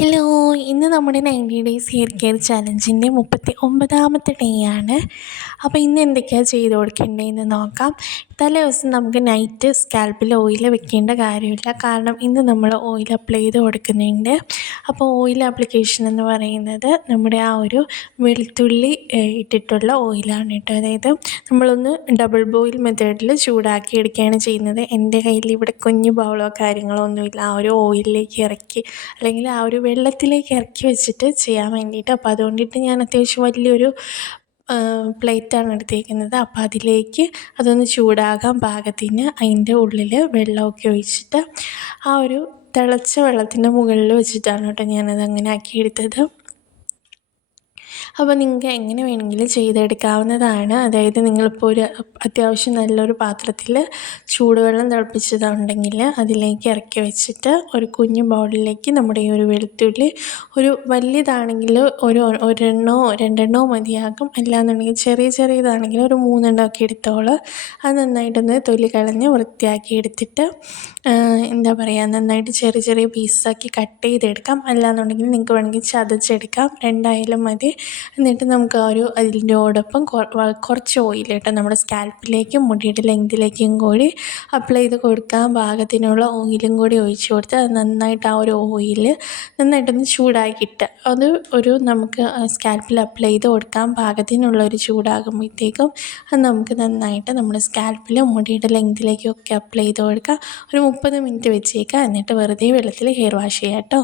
Hello, ഇന്ന് നമ്മുടെ 90 days hair care ചലഞ്ചിൻ്റെ 39ാമത്തെ day ആണ്. അപ്പോൾ ഇന്ന് എന്തൊക്കെയാണ് ചെയ്ത് കൊടുക്കേണ്ടതെന്ന് നോക്കാം. തലേ ദിവസം നമുക്ക് നൈറ്റ് സ്കാൽപ്പിൽ ഓയിൽ വെക്കേണ്ട കാര്യമില്ല, കാരണം ഇന്ന് നമ്മൾ ഓയിൽ അപ്ലൈ ചെയ്ത് കൊടുക്കുന്നുണ്ട്. അപ്പോൾ ഓയിൽ ആപ്ലിക്കേഷൻ എന്ന് പറയുന്നത് നമ്മുടെ ആ ഒരു വെളുത്തുള്ളി ഇട്ടിട്ടുള്ള ഓയിലാണ് കേട്ടോ. അതായത് നമ്മളൊന്ന് ഡബിൾ ബോയിൽ മെത്തേഡിൽ ചൂടാക്കി എടുക്കുകയാണ് ചെയ്യുന്നത്. എൻ്റെ കയ്യിൽ ഇവിടെ കുഞ്ഞു ബൗളോ കാര്യങ്ങളോ ഒന്നുമില്ല ആ ഒരു ഓയിലിലേക്ക് ഇറക്കി, അല്ലെങ്കിൽ ആ ഒരു വെള്ളത്തിലേക്ക് ഇറക്കി വെച്ചിട്ട് ചെയ്യാൻ വേണ്ടിയിട്ട്. അപ്പോൾ അതുകൊണ്ടിട്ട് ഞാൻ അത്യാവശ്യം വലിയൊരു പ്ലേറ്റാണ് എടുത്തേക്കുന്നത്. അപ്പോൾ അതിലേക്ക് അതൊന്ന് ചൂടാകാൻ പാകത്തിന് അതിൻ്റെ ഉള്ളിൽ വെള്ളമൊക്കെ ഒഴിച്ചിട്ട് ആ ഒരു തിളച്ച വെള്ളത്തിൻ്റെ മുകളിൽ വെച്ചിട്ടാണ് കേട്ടോ ഞാനത് അങ്ങനെ ആക്കിയെടുത്തത്. അപ്പോൾ നിങ്ങൾക്ക് എങ്ങനെ വേണമെങ്കിലും ചെയ്തെടുക്കാവുന്നതാണ്. അതായത് നിങ്ങളിപ്പോൾ ഒരു അത്യാവശ്യം നല്ലൊരു പാത്രത്തിൽ ചൂടുവെള്ളം തിളപ്പിച്ചതുണ്ടെങ്കിൽ അതിലേക്ക് ഇറക്കി വെച്ചിട്ട് ഒരു കുഞ്ഞു ബൗളിലേക്ക് നമ്മുടെ ഈ ഒരു വെളുത്തുള്ളി, ഒരു വലിയതാണെങ്കിൽ ഒരെണ്ണമോ രണ്ടെണ്ണമോ മതിയാകും. അല്ലാന്നുണ്ടെങ്കിൽ ചെറിയതാണെങ്കിൽ ഒരു 3 എണ്ണമൊക്കെ എടുത്തോളൂ. അത് നന്നായിട്ടൊന്ന് തൊലി കളഞ്ഞ് വൃത്തിയാക്കി എടുത്തിട്ട് എന്താ പറയുക, നന്നായിട്ട് ചെറിയ പീസാക്കി കട്ട് ചെയ്തെടുക്കാം. അല്ലാന്നുണ്ടെങ്കിൽ നിങ്ങൾക്ക് വേണമെങ്കിൽ ചതച്ചെടുക്കാം, രണ്ടായാലും മതി. എന്നിട്ട് നമുക്ക് ആ ഒരു അതിൻ്റെയോടൊപ്പം കുറച്ച് ഓയിൽ കേട്ടോ നമ്മുടെ സ്കാൽപ്പിലേക്കും മുടിയുടെ ലെങ്തിലേക്കും കൂടി അപ്ലൈ ചെയ്ത് കൊടുക്കാൻ പാകത്തിനുള്ള ഓയിലും കൂടി ഒഴിച്ച് കൊടുത്ത് അത് നന്നായിട്ട് ആ ഒരു ഓയിൽ നന്നായിട്ടൊന്ന് ചൂടാക്കിയിട്ട് അത് നമുക്ക് സ്കാൽപ്പിൽ അപ്ലൈ ചെയ്ത് കൊടുക്കാൻ പാകത്തിനുള്ളൊരു ചൂടാകുമ്പോഴത്തേക്കും അത് നമുക്ക് നന്നായിട്ട് നമ്മുടെ സ്കാൽപ്പിലും മുടിയുടെ ലെങ്തിലേക്കും ഒക്കെ അപ്ലൈ ചെയ്ത് കൊടുക്കാം. ഒരു 30 മിനിറ്റ് വെച്ചേക്കാം. എന്നിട്ട് വെറുതെ വെള്ളത്തിൽ ഹെയർ വാഷ് ചെയ്യാം കേട്ടോ.